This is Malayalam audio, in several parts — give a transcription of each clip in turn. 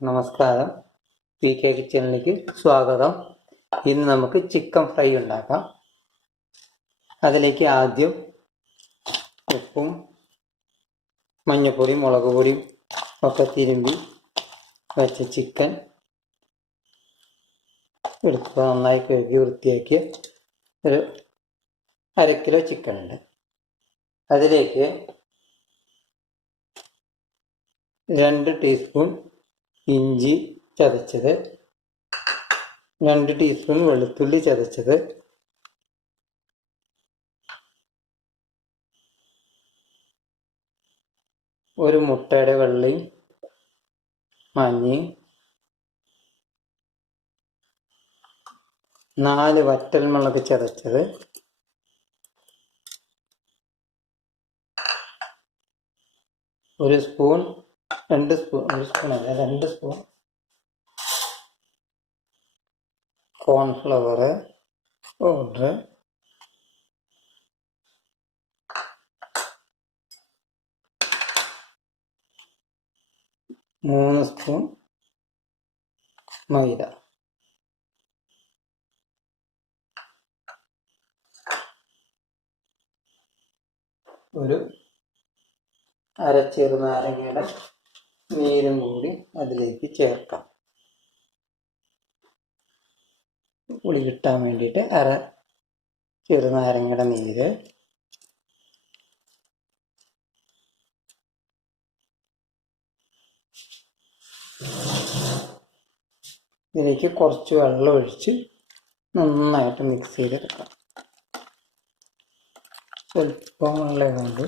നമസ്കാരം, പി കെ കിച്ചണിലേക്ക് സ്വാഗതം. ഇന്ന് നമുക്ക് ചിക്കൻ ഫ്രൈ ഉണ്ടാക്കാം. അതിലേക്ക് ആദ്യം ഉപ്പും മഞ്ഞൾപ്പൊടിയും മുളക് പൊടിയും ഒക്കെ തിരുമ്പി വെച്ച ചിക്കൻ എടുക്കുക. നന്നായി കഴുകി വൃത്തിയാക്കി ഒരു 1/2 കിലോ ചിക്കൻ ഉണ്ട്. അതിലേക്ക് 2 ടീസ്പൂൺ ഇഞ്ചി ചതച്ചത്, 2 ടീസ്പൂൺ വെളുത്തുള്ളി ചതച്ചത്, 1 മുട്ടയുടെ വെള്ളയും മഞ്ഞയും, 4 വറ്റൽമുളക് ചതച്ചത്, 2 സ്പൂൺ കോൺഫ്ലവർ പൗഡർ, 3 സ്പൂൺ മൈദ. ഒരു ചെറുനാരങ്ങയുടെ നീരും കൂടി അതിലേക്ക് ചേർക്കാം. പുളി കിട്ടാൻ വേണ്ടിയിട്ട് ചെറുനാരങ്ങയുടെ നീര്, ഇതിലേക്ക് കുറച്ച് വെള്ളം ഒഴിച്ച് നന്നായിട്ട് മിക്സ് ചെയ്തെടുക്കാം. സ്വല്പം വെള്ളം കൊണ്ട്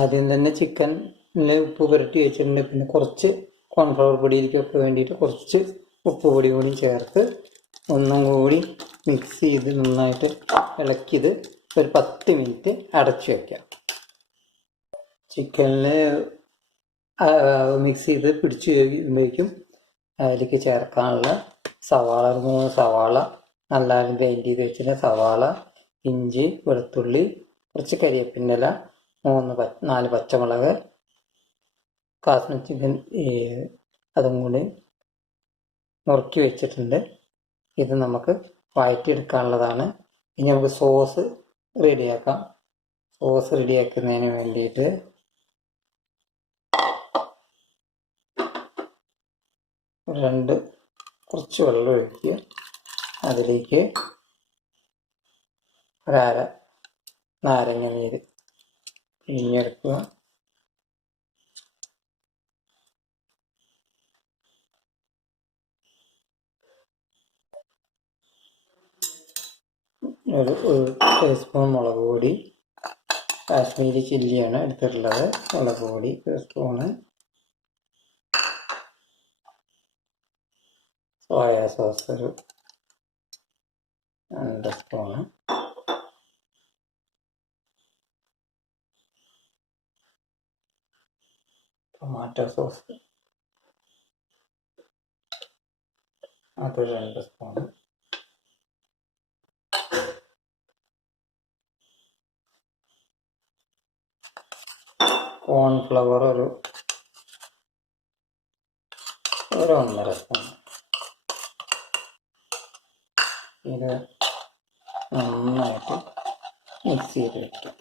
ആദ്യം തന്നെ ചിക്കനിൽ ഉപ്പ് പുരട്ടി വെച്ചിട്ടുണ്ട്. പിന്നെ കുറച്ച് കോൺഫ്ലവർ പൊടിയിലേക്കൊക്കെ വേണ്ടിയിട്ട് കുറച്ച് ഉപ്പ് പൊടി കൂടി ചേർത്ത് ഒന്നും കൂടി മിക്സ് ചെയ്ത് നന്നായിട്ട് ഇളക്കിയത് ഒരു 10 മിനിറ്റ് അടച്ചു വയ്ക്കാം. ചിക്കനിൽ മിക്സ് ചെയ്ത് പിടിച്ച് കഴിയുമ്പോഴേക്കും അതിലേക്ക് ചേർക്കാനുള്ള സവാള, 3 സവാള നല്ലതായി ഗ്രൈൻഡ് ചെയ്ത് വെച്ചിട്ട് സവാള, ഇഞ്ചി, വെളുത്തുള്ളി, കുറച്ച് കരിവേപ്പിൻ്റെ ഇല, 4 പച്ചമുളക്, കാശ്മീർ ചിക്കൻ അതും കൂടി നുറുക്കി വെച്ചിട്ടുണ്ട്. ഇത് നമുക്ക് വഴറ്റിയെടുക്കാനുള്ളതാണ്. ഇനി നമുക്ക് സോസ് റെഡിയാക്കാം. സോസ് റെഡിയാക്കുന്നതിന് വേണ്ടിയിട്ട് കുറച്ച് വെള്ളം ഒഴിക്കുക. അതിലേക്ക് 1/2 നാരങ്ങ നീര് പിഴിഞ്ഞെടുക്കുക. ഒരു ടീസ്പൂൺ മുളക് പൊടി, കാശ്മീരി ചില്ലിയാണ് എടുത്തിട്ടുള്ളത്. മുളക് പൊടി 1 spoon, soya sauce 2 spoon, tomato sauce അത് 2 സ്പൂണ്, കോൺഫ്ലവർ ഒരു 1.5 സ്പൂൺ. ഇത് നന്നായിട്ട് മിക്സ് ചെയ്ത് വയ്ക്കും.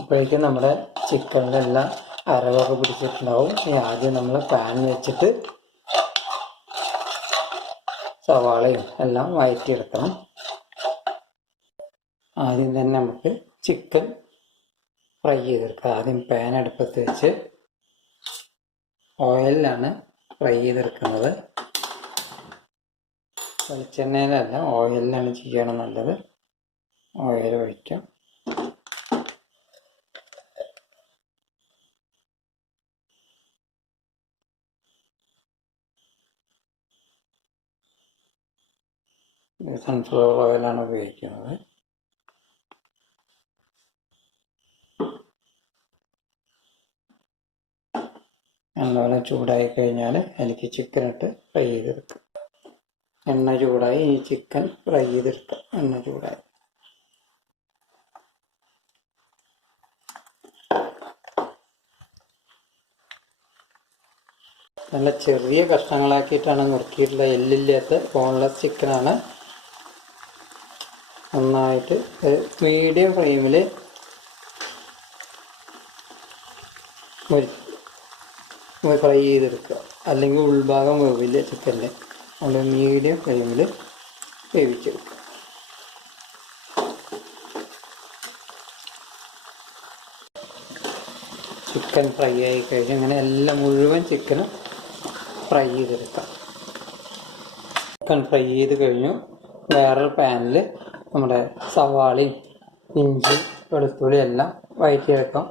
ഇപ്പോഴേക്കും നമ്മുടെ ചിക്കനിലെല്ലാം അരവൊക്കെ പിടിച്ചിട്ടുണ്ടാവും. ഇനി ആദ്യം നമ്മൾ പാൻ വെച്ചിട്ട് സവാളയും എല്ലാം വഴറ്റിയെടുക്കണം. ആദ്യം തന്നെ നമുക്ക് ചിക്കൻ ഫ്രൈ ചെയ്തെടുക്കാം. ആദ്യം പാൻ അടുപ്പത്ത് വെച്ച് ഓയിലിലാണ് ഫ്രൈ ചെയ്തെടുക്കുന്നത്. വെളിച്ചെണ്ണയിലല്ല, ഓയിലിലാണ് ചെയ്യണം നല്ലത്. ഓയിൽ ഒഴിക്കാം. സൺഫ്ലവർ ഓയിലാണ് ഉപയോഗിക്കുന്നത്. നല്ലപോലെ ചൂടായി കഴിഞ്ഞാൽ അതിലേക്ക് ചിക്കൻ ഇട്ട് ഫ്രൈ ചെയ്തെടുക്കും. എണ്ണ ചൂടായി. ഈ ചിക്കൻ ഫ്രൈ ചെയ്തെടുക്കാം. എണ്ണ ചൂടായി. നല്ല ചെറിയ കഷ്ണങ്ങളാക്കിയിട്ടാണ് നുറുക്കിയിട്ടുള്ള. എല്ലില്ലാത്ത ബോൺലെസ് ചിക്കനാണ്. നന്നായിട്ട് മീഡിയം ഫ്ലെയിമിൽ ഫ്രൈ ചെയ്തെടുക്കുക. അല്ലെങ്കിൽ ഉൾഭാഗം വേവില്ല ചിക്കൻ്റെ. അതുകൊണ്ട് മീഡിയം ഫ്ലെയിമിൽ വേവിച്ചെടുക്കുക. ചിക്കൻ ഫ്രൈ ആയി കഴിഞ്ഞ് അങ്ങനെ എല്ലാം മുഴുവൻ ചിക്കനും ഫ്രൈ ചെയ്തെടുക്കാം. ചിക്കൻ ഫ്രൈ ചെയ്ത് കഴിഞ്ഞു. വേറൊരു പാനിൽ നമ്മുടെ സവാളയും ഇഞ്ചി വെളുത്തുള്ളി എല്ലാം വഴറ്റിയെടുക്കാം.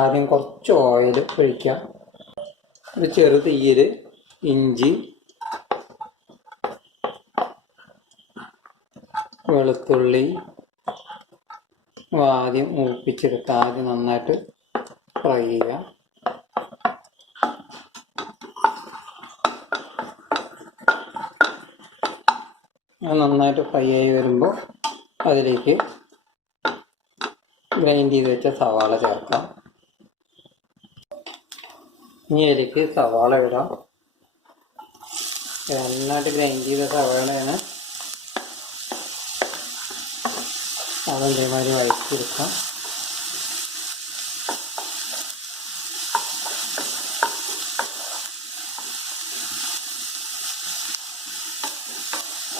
ആദ്യം കുറച്ച് ഓയിൽ ഒഴിക്കാം. ഒരു ചെറു തീയിൽ ഇഞ്ചി വെളുത്തുള്ളി ആദ്യം മൂപ്പിച്ചെടുക്കുക. ആദ്യം നന്നായിട്ട് ഫ്രൈ ചെയ്യുക. നന്നായിട്ട് ഫ്രൈ ആയി വരുമ്പോൾ അതിലേക്ക് ഗ്രൈൻഡ് ചെയ്ത് വെച്ച സവാള ചേർക്കാം. ഇനി അതിലേക്ക് സവാള ഇടാം. നന്നായിട്ട് ഗ്രൈൻഡ് ചെയ്ത സവാളയാണ്. അതേമാതിരി വഴറ്റിയെടുക്കാം.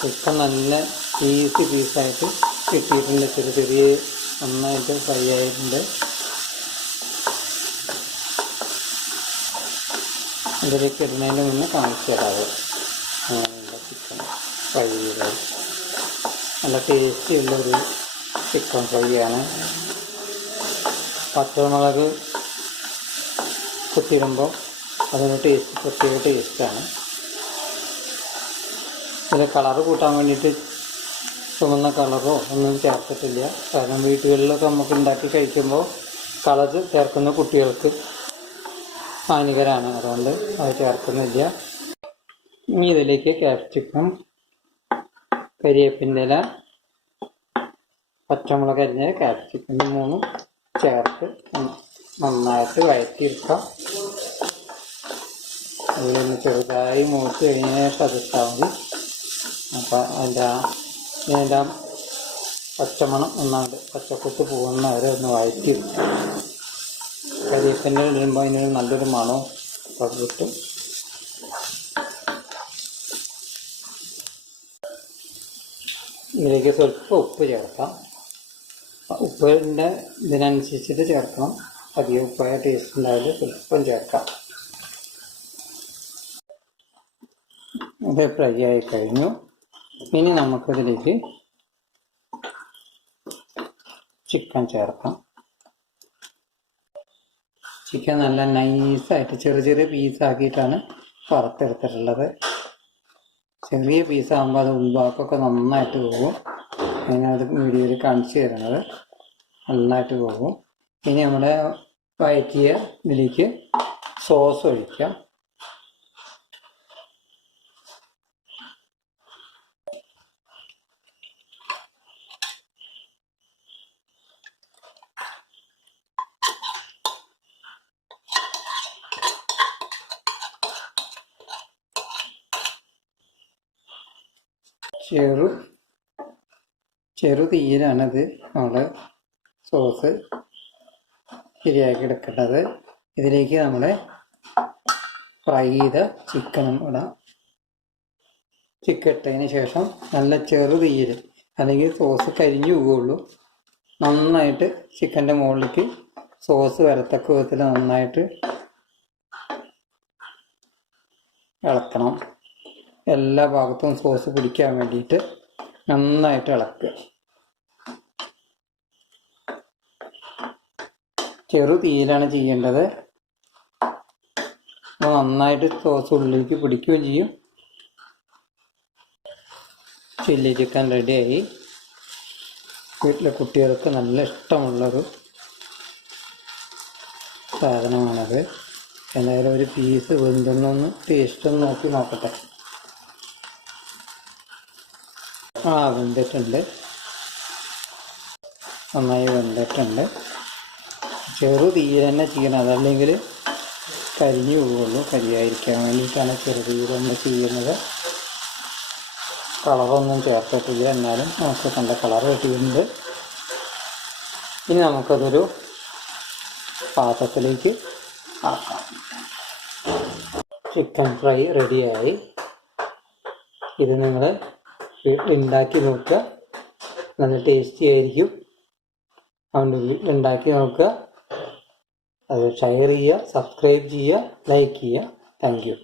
ചിക്കൻ നല്ല പീസായിട്ട് കിട്ടിയിട്ടുണ്ട്. ചെറിയ നന്നായിട്ട് ഫ്രൈ ആയിട്ടുണ്ട്. ഇതിലേക്ക് ഇടുന്നതിന് മുന്നേ കാണിച്ചു തരാറ്. ചിക്കൻ ഫ്രൈ ചെയ്തത് നല്ല ടേസ്റ്റിയുള്ളൊരു ചിക്കൻ ഫ്രൈ ആണ്. പച്ചമുളക് കുത്തിയിടുമ്പോൾ അതിന് പ്രത്യേക ടേസ്റ്റാണ്. ഇത് കളറ് കൂട്ടാൻ വേണ്ടിയിട്ട് ചുവന്ന കളറോ ഒന്നും ചേർത്തിട്ടില്ല. കാരണം വീടുകളിലൊക്കെ നമുക്ക് ഉണ്ടാക്കി കഴിക്കുമ്പോൾ കളർ ചേർക്കുന്ന കുട്ടികൾക്ക് ഹാനികരമാണ്. അതുകൊണ്ട് അത് ചേർക്കുന്നില്ല. ഇനി ഇതിലേക്ക് ക്യാപ്സിക്കം, കരിവേപ്പിൻ്റെ ഇല, പച്ചമുളക് അരിഞ്ഞ ക്യാപ്സിക്കം മൂന്നും ചേർത്ത് നന്നായിട്ട് വഴറ്റിയെടുക്കാം. അതിലൊന്ന് ചെറുതായി മൂത്ത് കഴിഞ്ഞതിന് ശേഷം അതിട്ടാൽ മതി. അപ്പം അതിൻ്റെ പച്ചമണം ഒന്നാണ്ട് പച്ചക്കുത്ത് പോകുന്ന വരെ ഒന്ന് വഴറ്റിയെടുക്കാം. കരിവേപ്പിൻ്റെ ഇടുമ്പോൾ അതിനൊരു നല്ലൊരു മണവും ഒക്കെ കിട്ടും. ഇതിലേക്ക് സ്വല്പം ഉപ്പ് ചേർക്കാം. ഉപ്പിൻ്റെ ഇതിനനുസരിച്ചിട്ട് ചേർക്കണം. അധികം ഉപ്പായ ടേസ്റ്റ് ഉണ്ടായാലും സ്വല്പം ചേർക്കാം. ഇത് ഫ്രൈ ആയി കഴിഞ്ഞു. ഇനി നമുക്കിതിലേക്ക് ചിക്കൻ ചേർക്കാം. ചിക്കൻ നല്ല നൈസായിട്ട് ചെറിയ പീസാക്കിയിട്ടാണ് വറുത്തെടുത്തിട്ടുള്ളത്. ചെറിയ പീസാകുമ്പോൾ അത് ഉൾഭാഗമൊക്കെ നന്നായിട്ട് പോകും. അതിനത് വീഡിയോയിൽ കാണിച്ചു തരുന്നത് നന്നായിട്ട് പോകും. ഇനി നമ്മുടെ വഴറ്റിയ ഇതിലേക്ക് സോസ് ഒഴിക്കാം. ചെറു തീയിലാണിത് നമ്മൾ സോസ് ശരിയാക്കി എടുക്കേണ്ടത്. ഇതിലേക്ക് നമ്മുടെ ഫ്രൈ ചെയ്ത ചിക്കനും ഇടാം. ചിക്കൻ ഇട്ടതിന് ശേഷം നല്ല ചെറു തീയിൽ, അല്ലെങ്കിൽ സോസ് കരിഞ്ഞു പോകുള്ളൂ. നന്നായിട്ട് ചിക്കൻ്റെ മുകളിലേക്ക് സോസ് വരത്തക്ക വിധത്തിൽ നന്നായിട്ട് ഇളക്കണം. എല്ലാ ഭാഗത്തും സോസ് പിടിക്കാൻ വേണ്ടിയിട്ട് നന്നായിട്ട് ഇളക്കുക. ചെറു തീയിലാണ് ചെയ്യേണ്ടത്. നന്നായിട്ട് സോസ് ഉള്ളിലേക്ക് പിടിക്കുകയും ചെയ്യും. ചില്ലി ചിക്കൻ റെഡിയായി. വീട്ടിലെ കുട്ടികൾക്ക് നല്ല ഇഷ്ടമുള്ളൊരു സാധനമാണത്. എന്തായാലും ഒരു പീസ് വെന്തെന്നൊന്ന് ടേസ്റ്റ് ഒന്ന് നോക്കട്ടെ. വെന്തിട്ടുണ്ട്, നന്നായി വെന്തിട്ടുണ്ട്. ചെറു തീയിൽ തന്നെ ചെയ്യണം, അതല്ലെങ്കിൽ കരിഞ്ഞു പോവുള്ളൂ. കരിയായിരിക്കാൻ വേണ്ടിയിട്ടാണ് ചെറു തീയിൽ തന്നെ ചെയ്യുന്നത്. കളറൊന്നും ചേർത്തിട്ടില്ല, എന്നാലും നമുക്ക് നല്ല കളർ കിട്ടിയിട്ടുണ്ട്. ഇനി നമുക്കതൊരു പാത്രത്തിലേക്ക് ആക്കാം. ചിക്കൻ ഫ്രൈ റെഡിയായി. ഇത് നിങ്ങൾ ഉണ്ടാക്കി നോക്കുക, നല്ല ടേസ്റ്റി ആയിരിക്കും. അതുകൊണ്ട് ഉണ്ടാക്കി നോക്കുക, അത് ഷെയർ ചെയ്യുക, സബ്സ്ക്രൈബ് ചെയ്യുക, ലൈക്ക് ചെയ്യുക. Thank you.